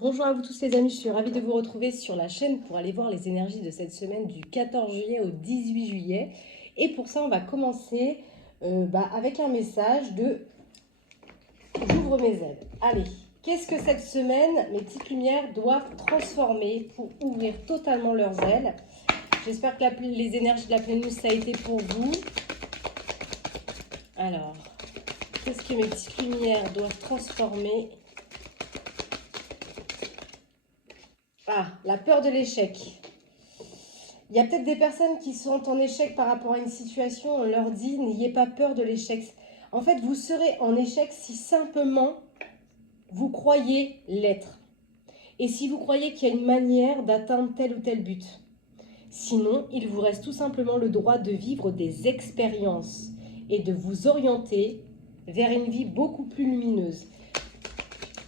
Bonjour à vous tous les amis, je suis ravie de vous retrouver sur la chaîne pour aller voir les énergies de cette semaine du 14 juillet au 18 juillet. Et pour ça, on va commencer avec un message de j'ouvre mes ailes. Allez, qu'est-ce que cette semaine mes petites lumières doivent transformer pour ouvrir totalement leurs ailes? J'espère que les énergies de la pleine lune, ça a été pour vous. Alors, qu'est-ce que mes petites lumières doivent transformer? Ah, la peur de l'échec. Il y a peut-être des personnes qui sont en échec par rapport à une situation, on leur dit n'ayez pas peur de l'échec. En fait, vous serez en échec si simplement vous croyez l'être. Et si vous croyez qu'il y a une manière d'atteindre tel ou tel but. Sinon, il vous reste tout simplement le droit de vivre des expériences et de vous orienter vers une vie beaucoup plus lumineuse.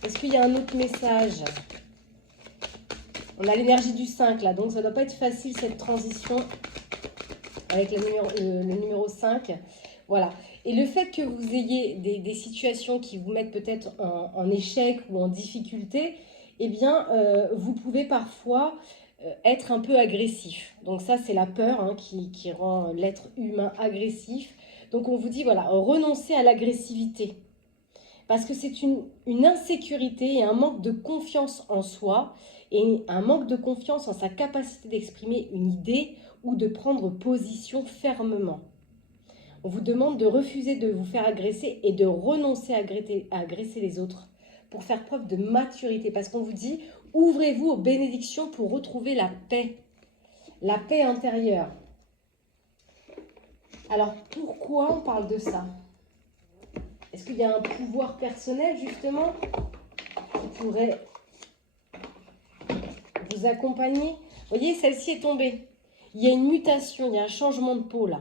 Est-ce qu'il y a un autre message? On a l'énergie du 5 là, donc ça ne doit pas être facile cette transition avec le numéro 5. Voilà. Et le fait que vous ayez des situations qui vous mettent peut-être en échec ou en difficulté, eh bien, vous pouvez parfois être un peu agressif. Donc ça, c'est la peur qui rend l'être humain agressif. Donc on vous dit, voilà, renoncez à l'agressivité. Parce que c'est une insécurité et un manque de confiance en soi et un manque de confiance en sa capacité d'exprimer une idée ou de prendre position fermement. On vous demande de refuser de vous faire agresser et de renoncer à agresser les autres pour faire preuve de maturité. Parce qu'on vous dit, ouvrez-vous aux bénédictions pour retrouver la paix intérieure. Alors pourquoi on parle de ça? Est-ce qu'il y a un pouvoir personnel justement qui pourrait vous accompagner? Vous voyez, celle-ci est tombée. Il y a une mutation, il y a un changement de peau là.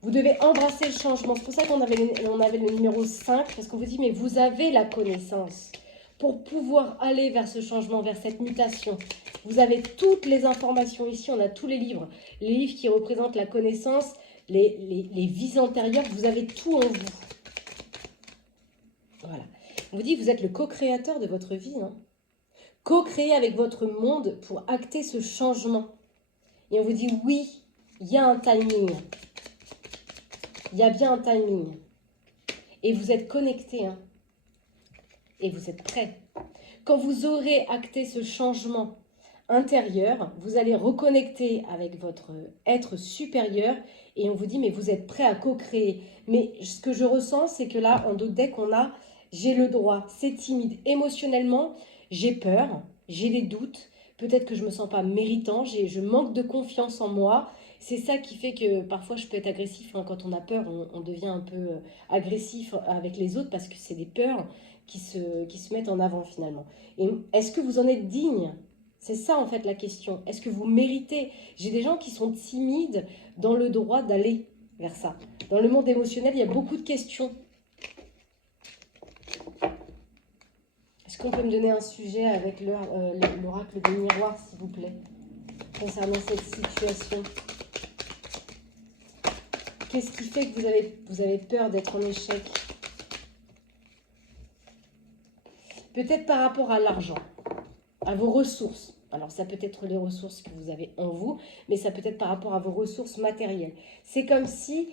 Vous devez embrasser le changement. C'est pour ça qu'on avait le numéro 5, parce qu'on vous dit, mais vous avez la connaissance pour pouvoir aller vers ce changement, vers cette mutation. Vous avez toutes les informations ici, on a tous les livres qui représentent la connaissance, les vies antérieures, vous avez tout en vous. Voilà. On vous dit, vous êtes le co-créateur de votre vie, hein. Co-créer avec votre monde pour acter ce changement. Et on vous dit, oui, il y a un timing. Il y a bien un timing. Et vous êtes connecté, hein. Et vous êtes prêt. Quand vous aurez acté ce changement intérieur, vous allez reconnecter avec votre être supérieur et on vous dit, mais vous êtes prêt à co-créer. Mais ce que je ressens, c'est que là, en dos de deck, on a, j'ai le droit, c'est timide. Émotionnellement, j'ai peur, j'ai des doutes, peut-être que je ne me sens pas méritant, je manque de confiance en moi. C'est ça qui fait que parfois je peux être agressif, hein. Quand on a peur, on devient un peu agressif avec les autres parce que c'est des peurs qui se mettent en avant finalement. Et est-ce que vous en êtes digne? C'est ça en fait la question. Est-ce que vous méritez? J'ai des gens qui sont timides dans le droit d'aller vers ça. Dans le monde émotionnel, il y a beaucoup de questions. Est-ce qu'on peut me donner un sujet avec l'oracle des miroirs, s'il vous plaît, concernant cette situation? Qu'est-ce qui fait que vous avez peur d'être en échec? Peut-être par rapport à l'argent, à vos ressources. Alors ça peut être les ressources que vous avez en vous, mais ça peut être par rapport à vos ressources matérielles. C'est comme si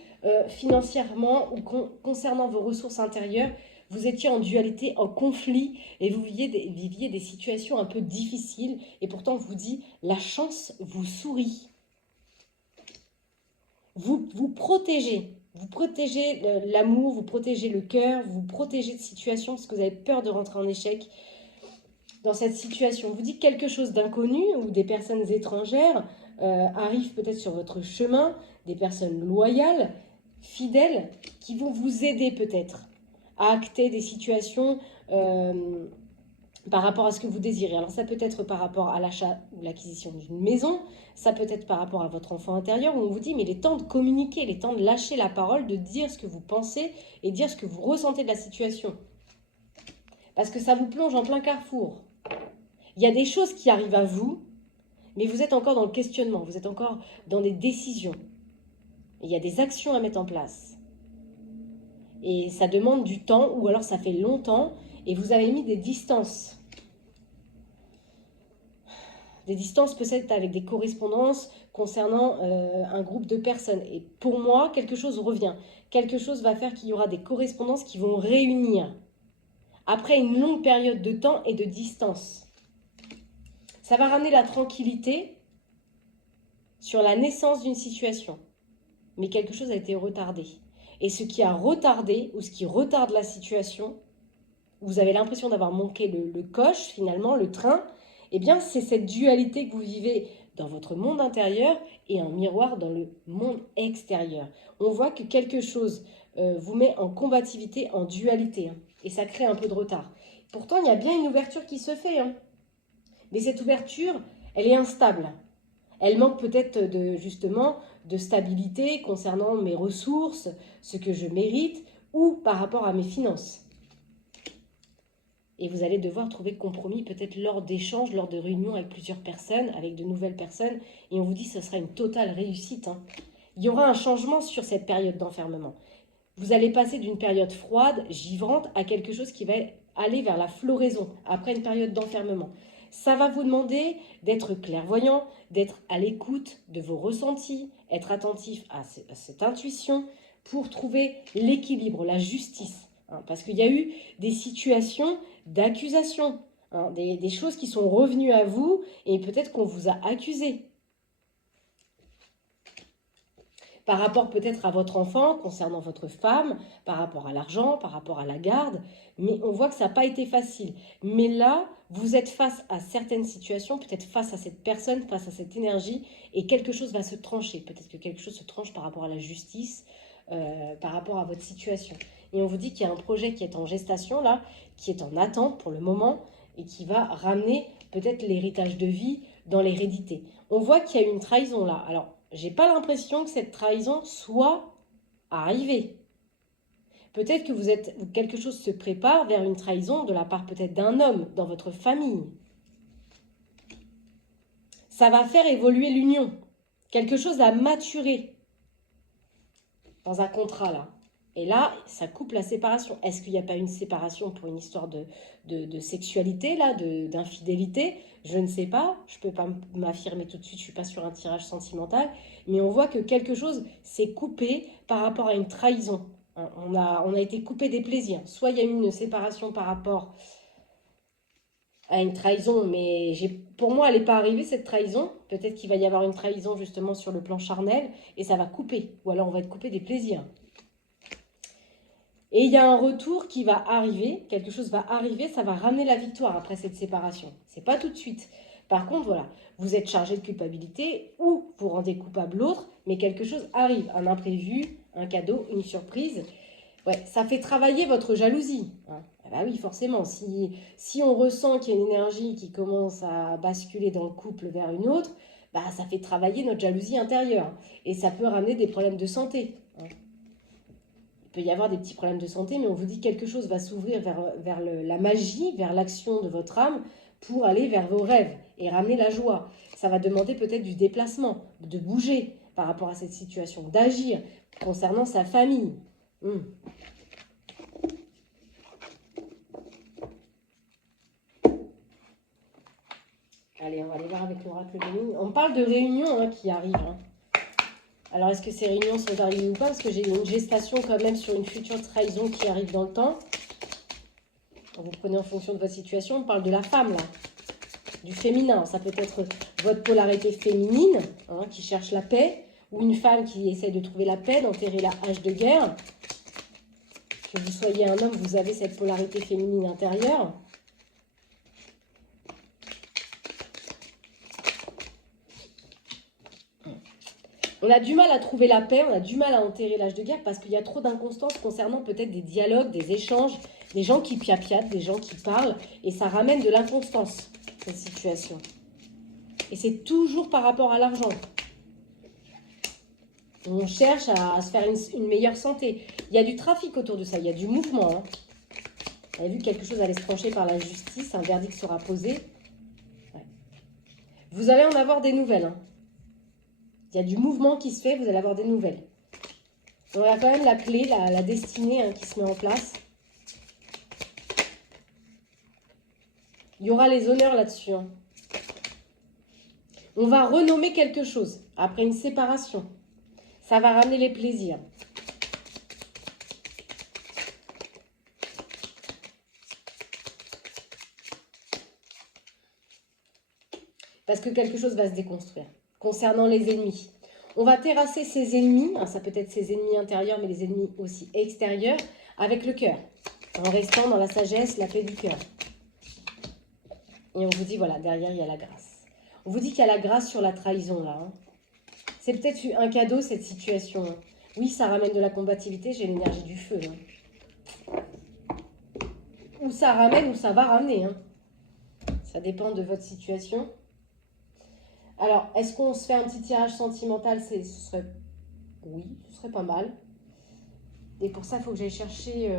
financièrement ou concernant vos ressources intérieures, vous étiez en dualité, en conflit et vous viviez des situations un peu difficiles et pourtant on vous dit la chance vous sourit. Vous protégez. Vous protégez l'amour, vous protégez le cœur, vous protégez de situations parce que vous avez peur de rentrer en échec dans cette situation. Vous dites quelque chose d'inconnu ou des personnes étrangères arrivent peut-être sur votre chemin, des personnes loyales, fidèles, qui vont vous aider peut-être à acter des situations par rapport à ce que vous désirez. Alors ça peut être par rapport à l'achat ou l'acquisition d'une maison, ça peut être par rapport à votre enfant intérieur où on vous dit mais il est temps de communiquer, il est temps de lâcher la parole, de dire ce que vous pensez et dire ce que vous ressentez de la situation. Parce que ça vous plonge en plein carrefour. Il y a des choses qui arrivent à vous, mais vous êtes encore dans le questionnement, vous êtes encore dans des décisions. Il y a des actions à mettre en place. Et ça demande du temps, ou alors ça fait longtemps, et vous avez mis des distances. Des distances peut-être avec des correspondances concernant un groupe de personnes. Et pour moi, quelque chose revient. Quelque chose va faire qu'il y aura des correspondances qui vont réunir. Après une longue période de temps et de distance. Ça va ramener la tranquillité sur la naissance d'une situation. Mais quelque chose a été retardé. Et ce qui a retardé, ou ce qui retarde la situation, vous avez l'impression d'avoir manqué le coche, finalement, le train, eh bien, c'est cette dualité que vous vivez dans votre monde intérieur et un miroir dans le monde extérieur. On voit que quelque chose vous met en combativité, en dualité, hein, et ça crée un peu de retard. Pourtant, il y a bien une ouverture qui se fait, hein, mais cette ouverture, elle est instable. Elle manque peut-être justement de stabilité concernant mes ressources, ce que je mérite, ou par rapport à mes finances. Et vous allez devoir trouver compromis peut-être lors d'échanges, lors de réunions avec plusieurs personnes, avec de nouvelles personnes. Et on vous dit que ce sera une totale réussite, hein. Il y aura un changement sur cette période d'enfermement. Vous allez passer d'une période froide, givrante, à quelque chose qui va aller vers la floraison, après une période d'enfermement. Ça va vous demander d'être clairvoyant, d'être à l'écoute de vos ressentis, être attentif à cette intuition pour trouver l'équilibre, la justice. Hein, parce qu'il y a eu des situations d'accusation, hein, des choses qui sont revenues à vous et peut-être qu'on vous a accusé. Par rapport peut-être à votre enfant, concernant votre femme, par rapport à l'argent, par rapport à la garde. Mais on voit que ça n'a pas été facile. Mais là, vous êtes face à certaines situations, peut-être face à cette personne, face à cette énergie, et quelque chose va se trancher. Peut-être que quelque chose se tranche par rapport à la justice, par rapport à votre situation. Et on vous dit qu'il y a un projet qui est en gestation, là, qui est en attente pour le moment, et qui va ramener peut-être l'héritage de vie dans l'hérédité. On voit qu'il y a eu une trahison là. Alors, j'ai pas l'impression que cette trahison soit arrivée. Peut-être que quelque chose se prépare vers une trahison de la part peut-être d'un homme dans votre famille. Ça va faire évoluer l'union. Quelque chose a maturé dans un contrat là. Et là, ça coupe la séparation. Est-ce qu'il n'y a pas une séparation pour une histoire de sexualité, là, d'infidélité? Je ne sais pas. Je ne peux pas m'affirmer tout de suite. Je ne suis pas sur un tirage sentimental. Mais on voit que quelque chose s'est coupé par rapport à une trahison. On a été coupé des plaisirs. Soit il y a eu une séparation par rapport à une trahison, mais pour moi, elle n'est pas arrivée, cette trahison. Peut-être qu'il va y avoir une trahison justement sur le plan charnel et ça va couper. Ou alors on va être coupé des plaisirs. Et il y a un retour qui va arriver, quelque chose va arriver, ça va ramener la victoire après cette séparation. C'est pas tout de suite. Par contre, voilà, vous êtes chargé de culpabilité ou vous rendez coupable l'autre, mais quelque chose arrive, un imprévu, un cadeau, une surprise. Ouais, ça fait travailler votre jalousie, hein. Ah bah oui, forcément, si on ressent qu'il y a une énergie qui commence à basculer dans le couple vers une autre, bah ça fait travailler notre jalousie intérieure. Et ça peut ramener des problèmes de santé, hein. Il peut y avoir des petits problèmes de santé, mais on vous dit que quelque chose va s'ouvrir vers la magie, vers l'action de votre âme pour aller vers vos rêves et ramener la joie. Ça va demander peut-être du déplacement, de bouger par rapport à cette situation, d'agir concernant sa famille. Allez, on va aller voir avec l'oracle de Mine. On parle de réunions, hein, qui arrivent, hein. Alors, est-ce que ces réunions sont arrivées ou pas? Parce que j'ai une gestation quand même sur une future trahison qui arrive dans le temps. Vous prenez en fonction de votre situation. On parle de la femme, là. Du féminin. Ça peut être votre polarité féminine, hein, qui cherche la paix. Ou une femme qui essaie de trouver la paix, d'enterrer la hache de guerre. Que vous soyez un homme, vous avez cette polarité féminine intérieure. On a du mal à trouver la paix, on a du mal à enterrer l'âge de guerre parce qu'il y a trop d'inconstance concernant peut-être des dialogues, des échanges, des gens qui piapiatent, des gens qui parlent. Et ça ramène de l'inconstance, cette situation. Et c'est toujours par rapport à l'argent. On cherche à se faire une meilleure santé. Il y a du trafic autour de ça, il y a du mouvement, hein. Vous avez vu que quelque chose allait se trancher par la justice, un verdict sera posé. Ouais. Vous allez en avoir des nouvelles, hein. Il y a du mouvement qui se fait, vous allez avoir des nouvelles. On a quand même la clé, la destinée, hein, qui se met en place. Il y aura les honneurs là-dessus, hein. On va renommer quelque chose après une séparation. Ça va ramener les plaisirs. Parce que quelque chose va se déconstruire. Concernant les ennemis. On va terrasser ses ennemis, hein, ça peut être ses ennemis intérieurs, mais les ennemis aussi extérieurs, avec le cœur. En restant dans la sagesse, la paix du cœur. Et on vous dit, voilà, derrière, il y a la grâce. On vous dit qu'il y a la grâce sur la trahison, là. Hein. C'est peut-être un cadeau, cette situation. Hein. Oui, ça ramène de la combativité, j'ai l'énergie du feu. Hein. Ou ça ramène, ou ça va ramener. Hein. Ça dépend de votre situation. Alors, est-ce qu'on se fait un petit tirage sentimental? Ce serait... Oui, ce serait pas mal. Et pour ça, il faut que j'aille chercher...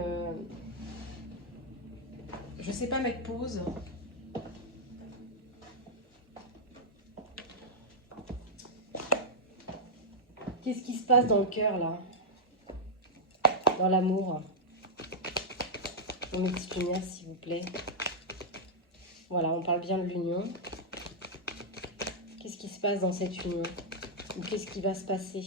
Je sais pas mettre pause. Qu'est-ce qui se passe dans le cœur, là? Dans l'amour? Mes petites lumières, s'il vous plaît. Voilà, on parle bien de l'union. Qu'est-ce qui se passe dans cette union? Ou qu'est-ce qui va se passer?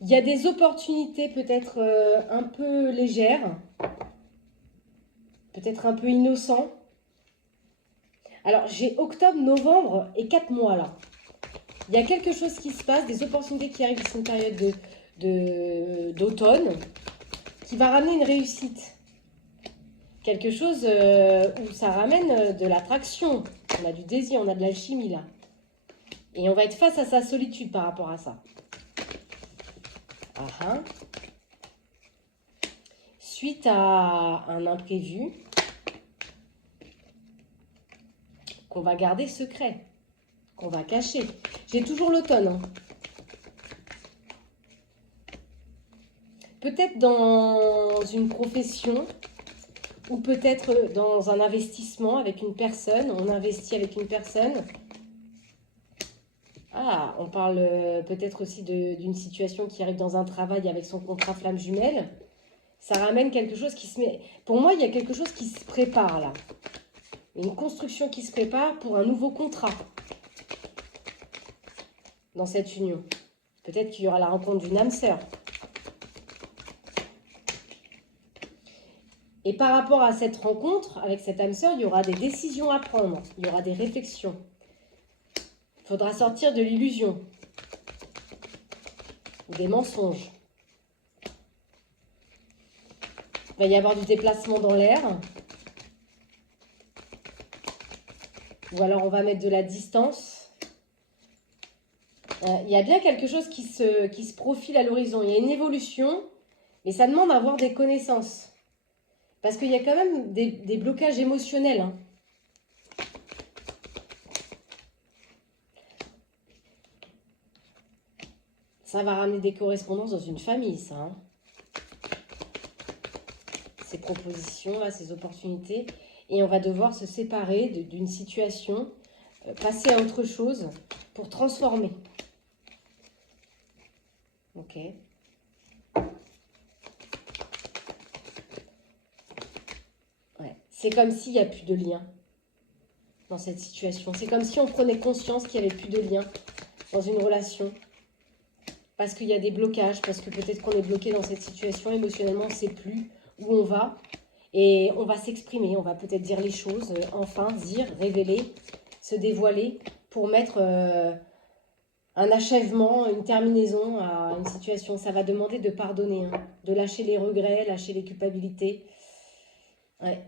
Il y a des opportunités peut-être un peu légères. Peut-être un peu innocentes. Alors, j'ai octobre, novembre et 4 mois là. Il y a quelque chose qui se passe, des opportunités qui arrivent, c'est une période d'automne qui va ramener une réussite. Quelque chose où ça ramène de l'attraction. On a du désir, on a de l'alchimie là. Et on va être face à sa solitude par rapport à ça. Suite à un imprévu qu'on va garder secret, qu'on va cacher. J'ai toujours l'automne. Hein. Peut-être dans une profession ou peut-être dans un investissement avec une personne. On investit avec une personne. Ah, on parle peut-être aussi d'une situation qui arrive dans un travail avec son contrat flamme jumelle. Ça ramène quelque chose qui se met... Pour moi, il y a quelque chose qui se prépare là. Une construction qui se prépare pour un nouveau contrat dans cette union. Peut-être qu'il y aura la rencontre d'une âme sœur. Et par rapport à cette rencontre, avec cette âme sœur, il y aura des décisions à prendre. Il y aura des réflexions. Il faudra sortir de l'illusion. Ou des mensonges. Il va y avoir du déplacement dans l'air. Ou alors on va mettre de la distance. Il y a bien quelque chose qui se profile à l'horizon. Il y a une évolution, mais ça demande d'avoir des connaissances. Parce qu'il y a quand même des blocages émotionnels. Hein. Ça va ramener des correspondances dans une famille, ça. Hein. Ces propositions, là, ces opportunités. Et on va devoir se séparer d'une situation, passer à autre chose pour transformer. Ok. Ouais. C'est comme s'il n'y a plus de lien dans cette situation. C'est comme si on prenait conscience qu'il n'y avait plus de lien dans une relation. Parce qu'il y a des blocages, parce que peut-être qu'on est bloqué dans cette situation émotionnellement, on ne sait plus où on va. Et on va s'exprimer, on va peut-être dire les choses, enfin, dire, révéler, se dévoiler pour mettre un achèvement, une terminaison à une situation. Ça va demander de pardonner, hein, de lâcher les regrets, lâcher les culpabilités. Ouais.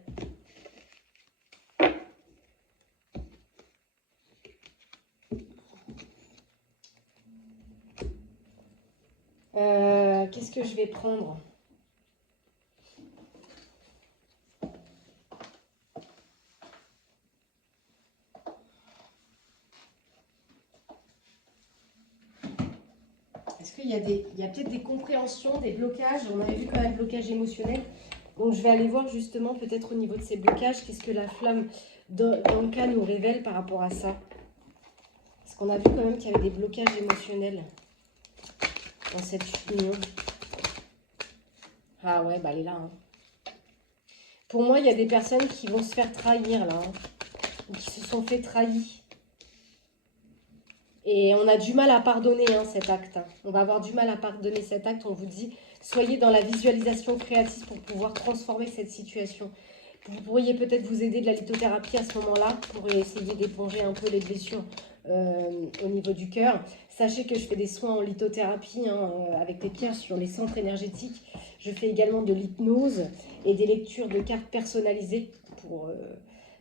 Qu'est-ce que je vais prendre ? Est-ce qu'il y a peut-être des compréhensions, des blocages? On avait vu quand même blocage émotionnel. Donc je vais aller voir justement peut-être au niveau de ces blocages, qu'est-ce que la flamme dans le cas nous révèle par rapport à ça. Parce qu'on a vu quand même qu'il y avait des blocages émotionnels dans cette union. Ah ouais, bah elle est là. Hein. Pour moi, il y a des personnes qui vont se faire trahir, là. Hein, ou qui se sont fait trahir. Et on a du mal à pardonner cet acte. Hein. On va avoir du mal à pardonner cet acte. On vous dit, soyez dans la visualisation créative pour pouvoir transformer cette situation. Vous pourriez peut-être vous aider de la lithothérapie à ce moment-là pour essayer d'éponger un peu les blessures au niveau du cœur. Sachez que je fais des soins en lithothérapie avec des pierres sur les centres énergétiques. Je fais également de l'hypnose et des lectures de cartes personnalisées pour...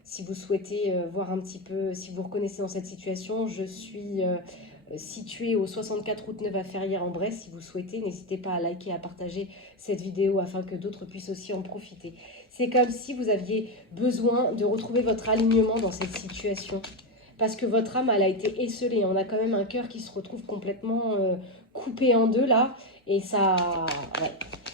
si vous souhaitez voir un petit peu, si vous reconnaissez dans cette situation, je suis située au 64 route Neuve à Ferrières en Bresse. Si vous souhaitez, n'hésitez pas à liker, à partager cette vidéo afin que d'autres puissent aussi en profiter. C'est comme si vous aviez besoin de retrouver votre alignement dans cette situation. Parce que votre âme, elle a été esselée. On a quand même un cœur qui se retrouve complètement coupé en deux là. Et ça... Ouais.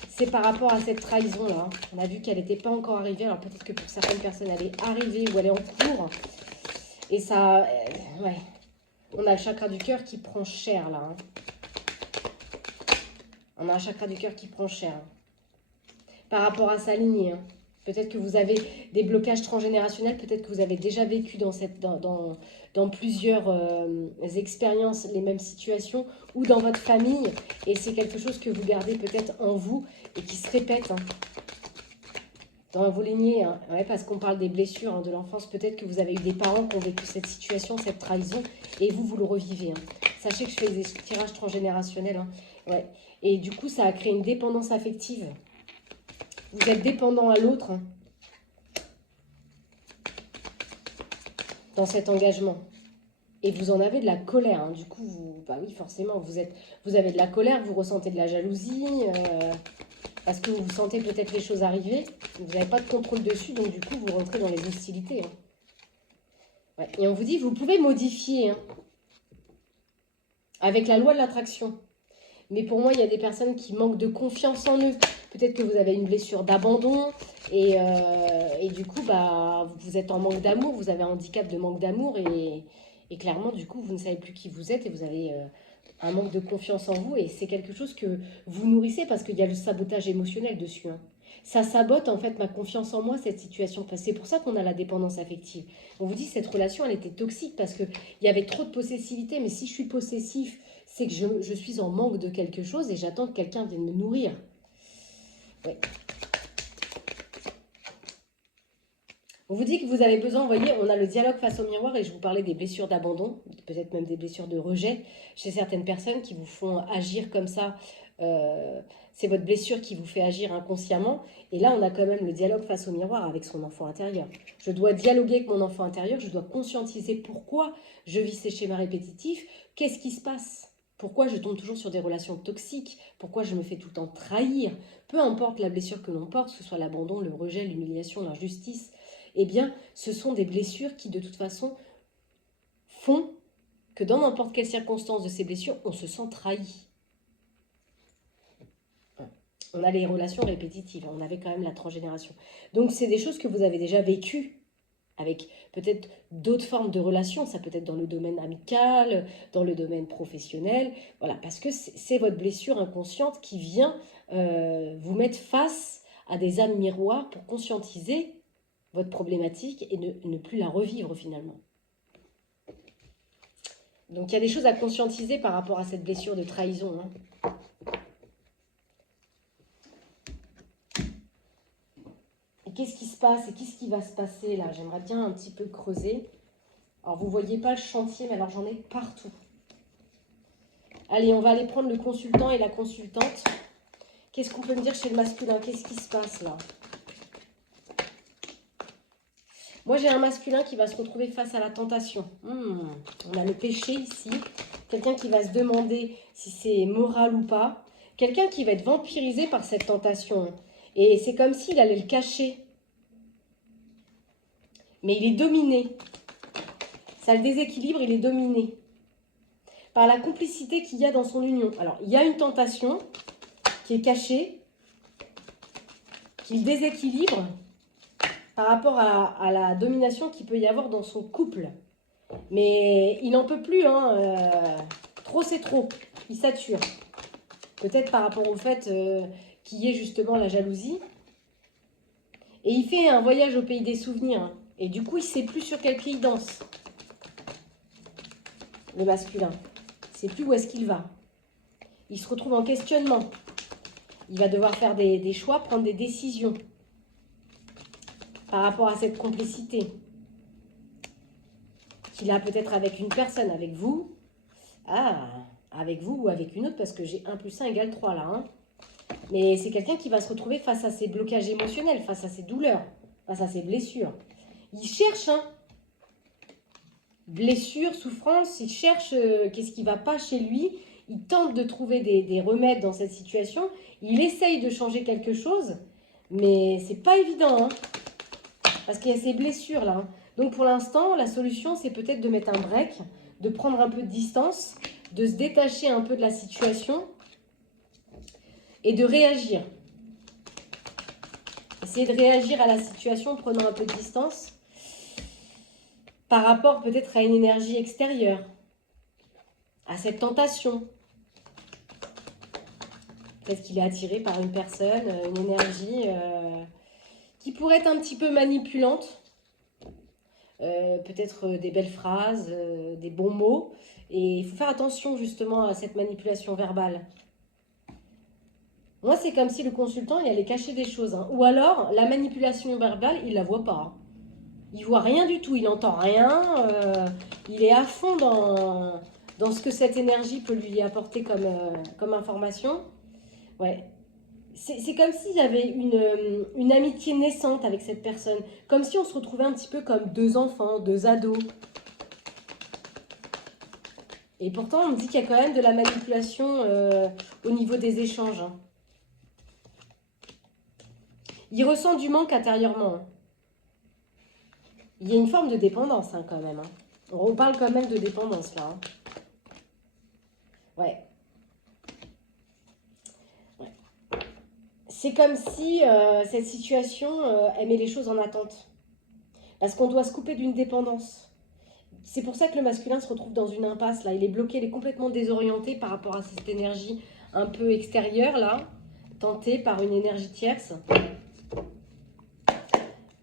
C'est par rapport à cette trahison-là. On a vu qu'elle n'était pas encore arrivée. Alors peut-être que pour certaines personnes, elle est arrivée ou elle est en cours. Et ça... ouais. On a le chakra du cœur qui prend cher, là. Hein. On a un chakra du cœur qui prend cher. Hein. Par rapport à sa lignée. Hein. Peut-être que vous avez des blocages transgénérationnels. Peut-être que vous avez déjà vécu dans plusieurs expériences les mêmes situations. Ou dans votre famille. Et c'est quelque chose que vous gardez peut-être en vous. Et qui se répète. Hein. Dans vos lignées. Hein. Ouais, parce qu'on parle des blessures de l'enfance. Peut-être que vous avez eu des parents qui ont vécu cette situation, cette trahison. Et vous le revivez. Hein. Sachez que je fais des tirages transgénérationnels. Hein. Ouais. Et du coup, ça a créé une dépendance affective. Vous êtes dépendant à l'autre hein, dans cet engagement. Et vous en avez de la colère. Hein. Du coup, bah oui, forcément, vous avez de la colère, vous ressentez de la jalousie, parce que vous sentez peut-être les choses arriver. Vous n'avez pas de contrôle dessus, donc du coup, vous rentrez dans les hostilités. Hein. Ouais. Et on vous dit, vous pouvez modifier hein, avec la loi de l'attraction. Mais pour moi, il y a des personnes qui manquent de confiance en eux. Peut-être que vous avez une blessure d'abandon et du coup, bah, vous êtes en manque d'amour. Vous avez un handicap de manque d'amour et clairement, du coup, vous ne savez plus qui vous êtes et vous avez un manque de confiance en vous. Et c'est quelque chose que vous nourrissez parce qu'il y a le sabotage émotionnel dessus. Hein. Ça sabote en fait ma confiance en moi, cette situation. C'est pour ça qu'on a la dépendance affective. On vous dit cette relation, elle était toxique parce qu'il y avait trop de possessivité. Mais si je suis possessif, c'est que je suis en manque de quelque chose et j'attends que quelqu'un vienne me nourrir. Ouais. On vous dit que vous avez besoin, vous voyez, on a le dialogue face au miroir et je vous parlais des blessures d'abandon, peut-être même des blessures de rejet chez certaines personnes qui vous font agir comme ça. C'est votre blessure qui vous fait agir inconsciemment. Et là, on a quand même le dialogue face au miroir avec son enfant intérieur. Je dois dialoguer avec mon enfant intérieur, je dois conscientiser pourquoi je vis ces schémas répétitifs, qu'est-ce qui se passe. Pourquoi je tombe toujours sur des relations toxiques? Pourquoi je me fais tout le temps trahir? Peu importe la blessure que l'on porte, que ce soit l'abandon, le rejet, l'humiliation, l'injustice, eh bien, ce sont des blessures qui, de toute façon, font que dans n'importe quelle circonstance de ces blessures, on se sent trahi. On a les relations répétitives, on avait quand même la transgénération. Donc, c'est des choses que vous avez déjà vécues avec peut-être d'autres formes de relations. Ça peut être dans le domaine amical, dans le domaine professionnel. Voilà, parce que c'est votre blessure inconsciente qui vient vous mettre face à des âmes miroirs pour conscientiser votre problématique et ne plus la revivre finalement. Donc il y a des choses à conscientiser par rapport à cette blessure de trahison. Hein. Et qu'est-ce qui se passe et qu'est-ce qui va se passer là? J'aimerais bien un petit peu creuser. Alors vous ne voyez pas le chantier, mais alors j'en ai partout. Allez, on va aller prendre le consultant et la consultante. Qu'est-ce qu'on peut me dire chez le masculin? Qu'est-ce qui se passe là? Moi, j'ai un masculin qui va se retrouver face à la tentation. On a le péché ici. Quelqu'un qui va se demander si c'est moral ou pas. Quelqu'un qui va être vampirisé par cette tentation. Et c'est comme s'il allait le cacher. Mais il est dominé. Ça le déséquilibre, il est dominé. Par la complicité qu'il y a dans son union. Alors, il y a une tentation qui est cachée, qui le déséquilibre par rapport à la domination qu'il peut y avoir dans son couple. Mais il n'en peut plus, hein. Trop c'est trop, il sature. Peut-être par rapport au fait qu'il y ait justement la jalousie. Et il fait un voyage au pays des souvenirs. Hein. Et du coup, il ne sait plus sur quel pied il danse. Le masculin. Il ne sait plus où est-ce qu'il va. Il se retrouve en questionnement. Il va devoir faire des choix, prendre des décisions par rapport à cette complicité qu'il a peut-être avec une personne, avec vous. Ah, avec vous ou avec une autre, parce que j'ai 1 + 1 = 3 là. Hein. Mais c'est quelqu'un qui va se retrouver face à ses blocages émotionnels, face à ses douleurs, face à ses blessures. Il cherche, hein, blessure, souffrance, il cherche qu'est-ce qui ne va pas chez lui. Il tente de trouver des remèdes dans cette situation. Il essaye de changer quelque chose, mais c'est pas évident, hein, parce qu'il y a ces blessures là. Hein. Donc pour l'instant, la solution, c'est peut-être de mettre un break, de prendre un peu de distance, de se détacher un peu de la situation et de réagir. Essayer de réagir à la situation en prenant un peu de distance par rapport peut-être à une énergie extérieure, à cette tentation. Peut-être qu'il est attiré par une personne, une énergie qui pourrait être un petit peu manipulante. Peut-être des belles phrases, des bons mots. Et il faut faire attention justement à cette manipulation verbale. Moi, c'est comme si le consultant, il allait cacher des choses. Hein. Ou alors, la manipulation verbale, il ne la voit pas. Hein. Il ne voit rien du tout, il n'entend rien. Il est à fond dans ce que cette énergie peut lui apporter comme information. Ouais. C'est comme s'il y avait une amitié naissante avec cette personne. Comme si on se retrouvait un petit peu comme 2 enfants, 2 ados. Et pourtant, on me dit qu'il y a quand même de la manipulation au niveau des échanges. Hein. Il ressent du manque intérieurement. Hein. Il y a une forme de dépendance hein, quand même. Hein. On parle quand même de dépendance là. Hein. Ouais. C'est comme si cette situation, elle met les choses en attente. Parce qu'on doit se couper d'une dépendance. C'est pour ça que le masculin se retrouve dans une impasse. Là. Il est bloqué, il est complètement désorienté par rapport à cette énergie un peu extérieure, là, tentée par une énergie tierce.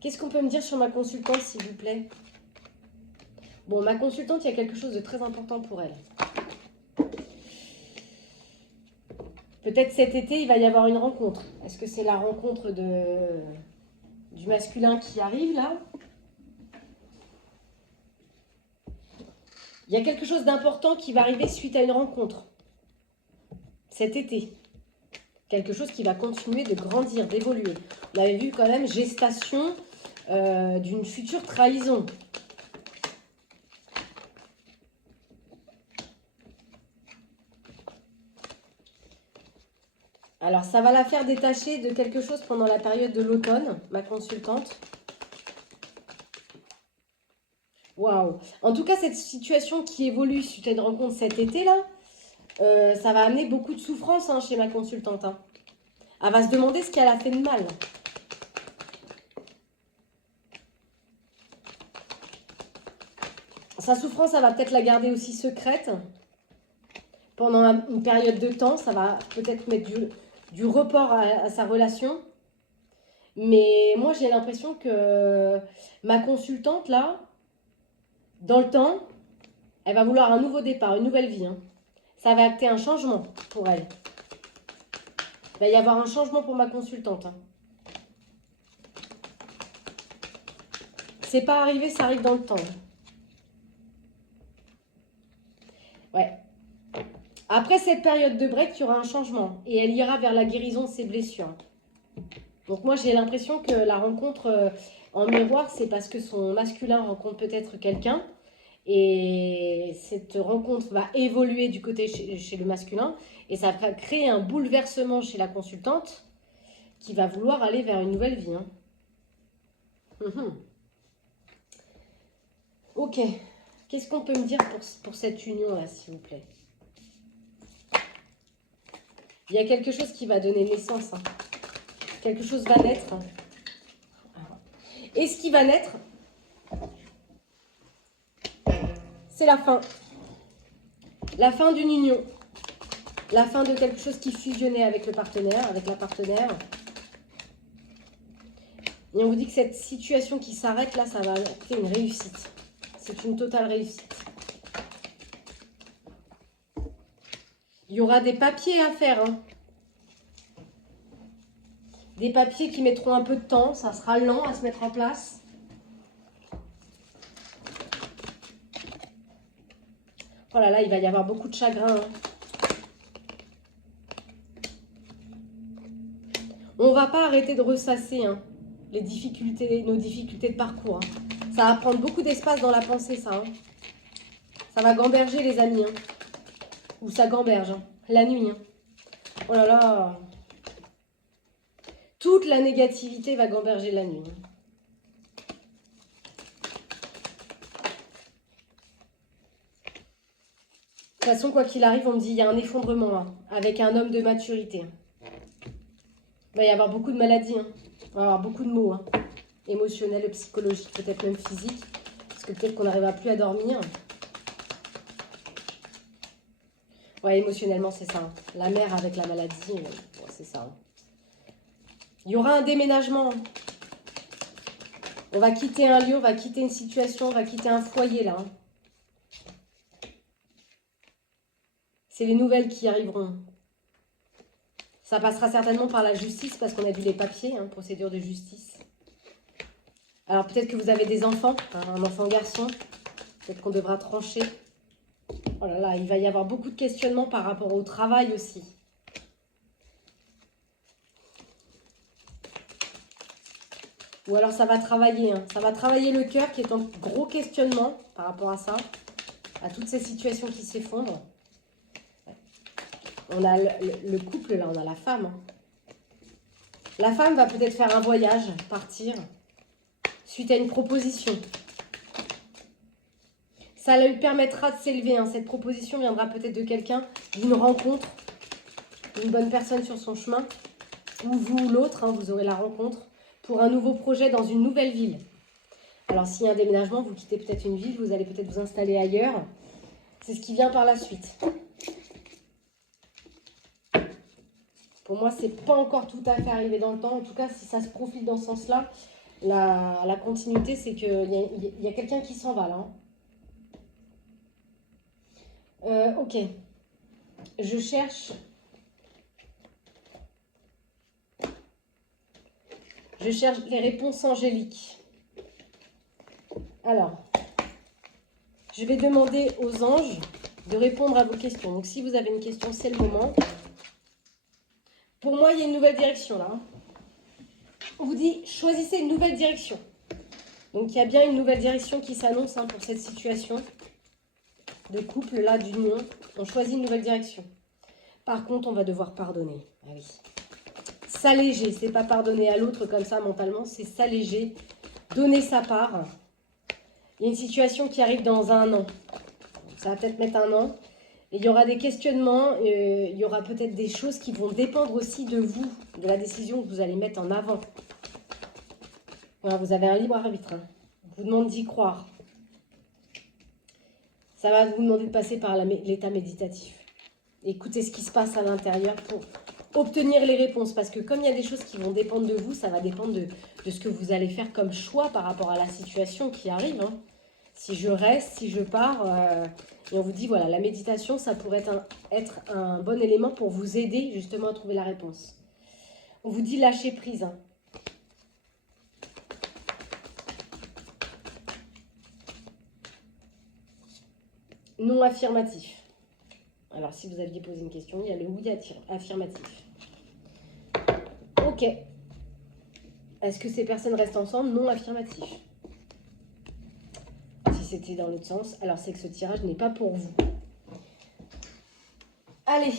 Qu'est-ce qu'on peut me dire sur ma consultante, s'il vous plaît? Bon, ma consultante, il y a quelque chose de très important pour elle. Peut-être cet été, il va y avoir une rencontre. Est-ce que c'est la rencontre du masculin qui arrive, là? Il y a quelque chose d'important qui va arriver suite à une rencontre. Cet été. Quelque chose qui va continuer de grandir, d'évoluer. On avait vu quand même gestation d'une future trahison. Alors, ça va la faire détacher de quelque chose pendant la période de l'automne, ma consultante. Waouh! En tout cas, cette situation qui évolue suite à une rencontre cet été-là, ça va amener beaucoup de souffrance hein, chez ma consultante. Hein. Elle va se demander ce qu'elle a fait de mal. Sa souffrance, elle va peut-être la garder aussi secrète pendant une période de temps. Ça va peut-être mettre du report à sa relation. Mais moi, j'ai l'impression que ma consultante, là, dans le temps, elle va vouloir un nouveau départ, une nouvelle vie. Hein. Ça va acter un changement pour elle. Il va y avoir un changement pour ma consultante. Hein. C'est pas arrivé, ça arrive dans le temps. Ouais. Après cette période de break, il y aura un changement. Et elle ira vers la guérison de ses blessures. Donc moi, j'ai l'impression que la rencontre en miroir, c'est parce que son masculin rencontre peut-être quelqu'un. Et cette rencontre va évoluer du côté chez le masculin. Et ça va créer un bouleversement chez la consultante qui va vouloir aller vers une nouvelle vie. Hein. Ok. Qu'est-ce qu'on peut me dire pour cette union-là, s'il vous plaît? Il y a quelque chose qui va donner naissance. Hein. Quelque chose va naître. Et ce qui va naître, c'est la fin. La fin d'une union. La fin de quelque chose qui fusionnait avec le partenaire, avec la partenaire. Et on vous dit que cette situation qui s'arrête, là, ça va être une réussite. C'est une totale réussite. Il y aura des papiers à faire. Hein. Des papiers qui mettront un peu de temps. Ça sera lent à se mettre en place. Oh là là, il va y avoir beaucoup de chagrin. Hein. On ne va pas arrêter de ressasser hein, nos difficultés de parcours. Hein. Ça va prendre beaucoup d'espace dans la pensée, ça. Hein. Ça va gamberger, les amis. Hein. Ou ça gamberge, hein. La nuit. Hein. Oh là là. Toute la négativité va gamberger la nuit. Hein. De toute façon, quoi qu'il arrive, on me dit il y a un effondrement hein, avec un homme de maturité. Il va y avoir beaucoup de maladies. Hein. Il va y avoir beaucoup de maux. Hein. Émotionnels, psychologiques, peut-être même physiques. Parce que peut-être qu'on n'arrivera plus à dormir. Ouais, émotionnellement, c'est ça. Hein. La mère avec la maladie, ouais, c'est ça. Hein. Il y aura un déménagement. On va quitter un lieu, on va quitter une situation, on va quitter un foyer, là. Hein. C'est les nouvelles qui arriveront. Ça passera certainement par la justice, parce qu'on a vu les papiers, hein, procédure de justice. Alors, peut-être que vous avez des enfants, hein, un enfant garçon. Peut-être qu'on devra trancher. Oh là là, il va y avoir beaucoup de questionnements par rapport au travail aussi. Ou alors ça va travailler. Hein. Ça va travailler le cœur qui est en gros questionnement par rapport à ça. À toutes ces situations qui s'effondrent. On a le couple là, on a la femme. Hein. La femme va peut-être faire un voyage, partir, suite à une proposition. Ça lui permettra de s'élever. Hein. Cette proposition viendra peut-être de quelqu'un, d'une rencontre, d'une bonne personne sur son chemin. Ou vous ou l'autre, hein, vous aurez la rencontre pour un nouveau projet dans une nouvelle ville. Alors s'il y a un déménagement, vous quittez peut-être une ville, vous allez peut-être vous installer ailleurs. C'est ce qui vient par la suite. Pour moi, c'est pas encore tout à fait arrivé dans le temps. En tout cas, si ça se profile dans ce sens-là, la continuité, c'est qu'il y a quelqu'un qui s'en va là. Hein. Ok. Je cherche les réponses angéliques. Alors, je vais demander aux anges de répondre à vos questions. Donc, si vous avez une question, c'est le moment. Pour moi, il y a une nouvelle direction là. On vous dit, choisissez une nouvelle direction. Donc, il y a bien une nouvelle direction qui s'annonce hein, pour cette situation de couple là, d'union. On choisit une nouvelle direction. Par contre, on va devoir pardonner. Ah oui. S'alléger, c'est pas pardonner à l'autre comme ça mentalement, c'est s'alléger, donner sa part. Il y a une situation qui arrive dans 1 an. Ça va peut-être mettre 1 an. Et il y aura des questionnements, il y aura peut-être des choses qui vont dépendre aussi de vous, de la décision que vous allez mettre en avant. Voilà, vous avez un libre arbitre. Hein. On vous demande d'y croire. Ça va vous demander de passer par l'état méditatif. Écoutez ce qui se passe à l'intérieur pour obtenir les réponses. Parce que comme il y a des choses qui vont dépendre de vous, ça va dépendre de ce que vous allez faire comme choix par rapport à la situation qui arrive. Hein. Si je reste, si je pars. Et on vous dit, voilà, la méditation, ça pourrait être un bon élément pour vous aider justement à trouver la réponse. On vous dit lâcher prise. Hein. Non affirmatif. Alors, si vous aviez posé une question, il y a le oui affirmatif. Ok. Est-ce que ces personnes restent ensemble? Non affirmatif. Si c'était dans l'autre sens, alors c'est que ce tirage n'est pas pour vous. Allez.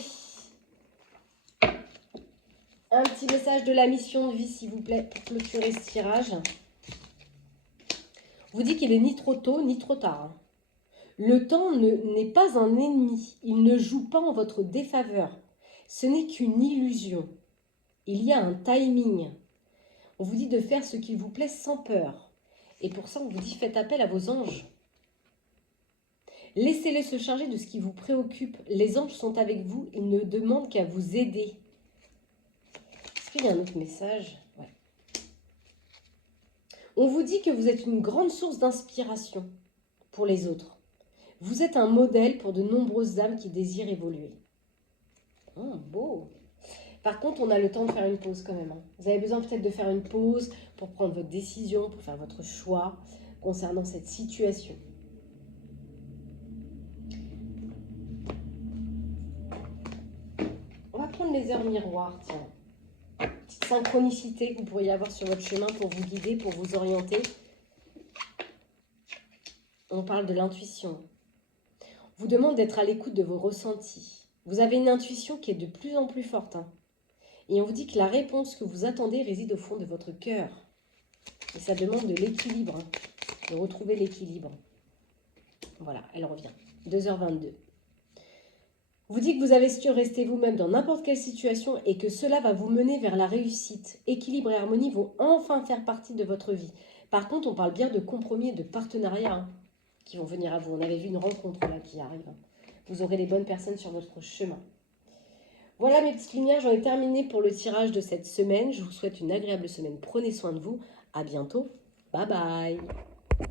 Un petit message de la mission de vie, s'il vous plaît, pour clôturer ce tirage. On vous dit qu'il est ni trop tôt, ni trop tard. Hein. Le temps n'est pas un ennemi. Il ne joue pas en votre défaveur. Ce n'est qu'une illusion. Il y a un timing. On vous dit de faire ce qu'il vous plaît sans peur. Et pour ça, on vous dit faites appel à vos anges. Laissez-les se charger de ce qui vous préoccupe. Les anges sont avec vous. Ils ne demandent qu'à vous aider. Est-ce qu'il y a un autre message? Ouais. On vous dit que vous êtes une grande source d'inspiration pour les autres. Vous êtes un modèle pour de nombreuses âmes qui désirent évoluer. Beau. Par contre, on a le temps de faire une pause quand même. Vous avez besoin peut-être de faire une pause pour prendre votre décision, pour faire votre choix concernant cette situation. On va prendre les heures miroirs, tiens. Petite synchronicité que vous pourriez avoir sur votre chemin pour vous guider, pour vous orienter. On parle de l'intuition. On vous demande d'être à l'écoute de vos ressentis. Vous avez une intuition qui est de plus en plus forte. Et on vous dit que la réponse que vous attendez réside au fond de votre cœur. Et ça demande de l'équilibre, de retrouver l'équilibre. Voilà, elle revient. 2h22. Vous dit que vous avez su rester vous-même dans n'importe quelle situation et que cela va vous mener vers la réussite. Équilibre et harmonie vont enfin faire partie de votre vie. Par contre, on parle bien de compromis et de partenariat qui vont venir à vous. On avait vu une rencontre là qui arrive. Vous aurez les bonnes personnes sur votre chemin. Voilà mes petites lumières, j'en ai terminé pour le tirage de cette semaine. Je vous souhaite une agréable semaine. Prenez soin de vous. À bientôt. Bye bye.